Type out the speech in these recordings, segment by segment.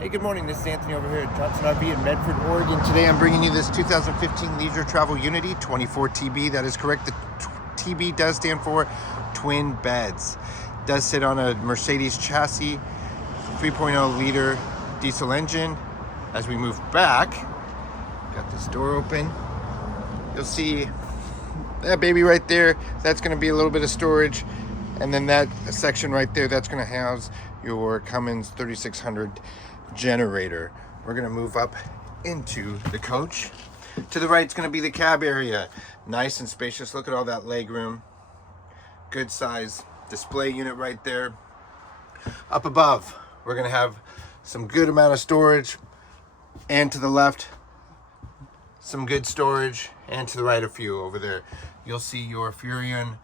Hey, good morning. This is Anthony over here at Johnson RV in Medford, Oregon. Today I'm bringing you this 2015 Leisure Travel Unity 24TB. That is correct. The TB does stand for twin beds. It does sit on a Mercedes chassis, 3.0 liter diesel engine. As we move back, got this door open. You'll see that baby right there. That's going to be a little bit of storage. And then that section right there, that's going to house your Cummins 3600 generator. We're going to move up into the coach. To the right, it's going to be the cab area. Nice and spacious. Look at all that leg room. Good size display unit right there. Up above, we're going to have some good amount of storage. And to the left, some good storage. And to the right, a few over there. You'll see your Furion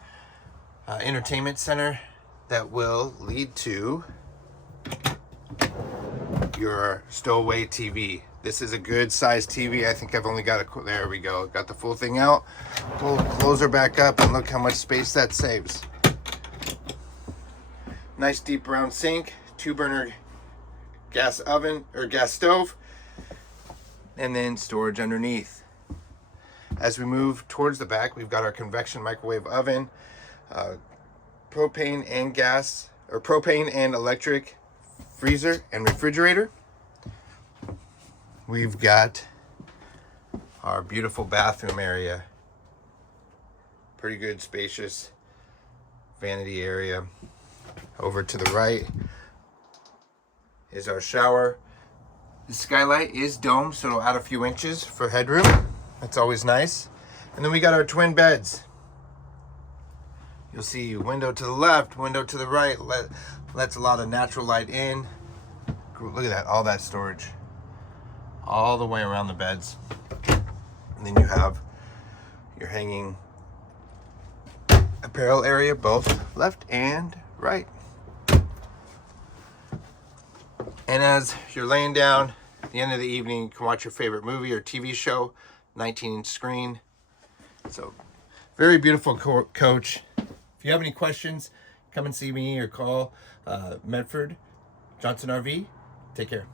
entertainment center that will lead to your stowaway TV. This is a good size TV. I think I've only got there we go. Got the full thing out. We'll close her back up and look how much space that saves. Nice deep round sink, 2-burner gas oven or gas stove, and then storage underneath. As we move towards the back, we've got our convection microwave oven, propane and gas, or propane and electric freezer and refrigerator. We've got our beautiful bathroom area. Pretty good, spacious vanity area. Over to the right is our shower. The skylight is domed, so it'll add a few inches for headroom. That's always nice. And then we got our twin beds. You'll see window to the left, window to the right. Lets a lot of natural light in. Look at that, all that storage. All the way around the beds. And then you have your hanging apparel area, both left and right. And as you're laying down at the end of the evening, you can watch your favorite movie or TV show, 19-inch screen. So, very beautiful coach. If you have any questions, come and see me or call Medford, Johnson RV. Take care.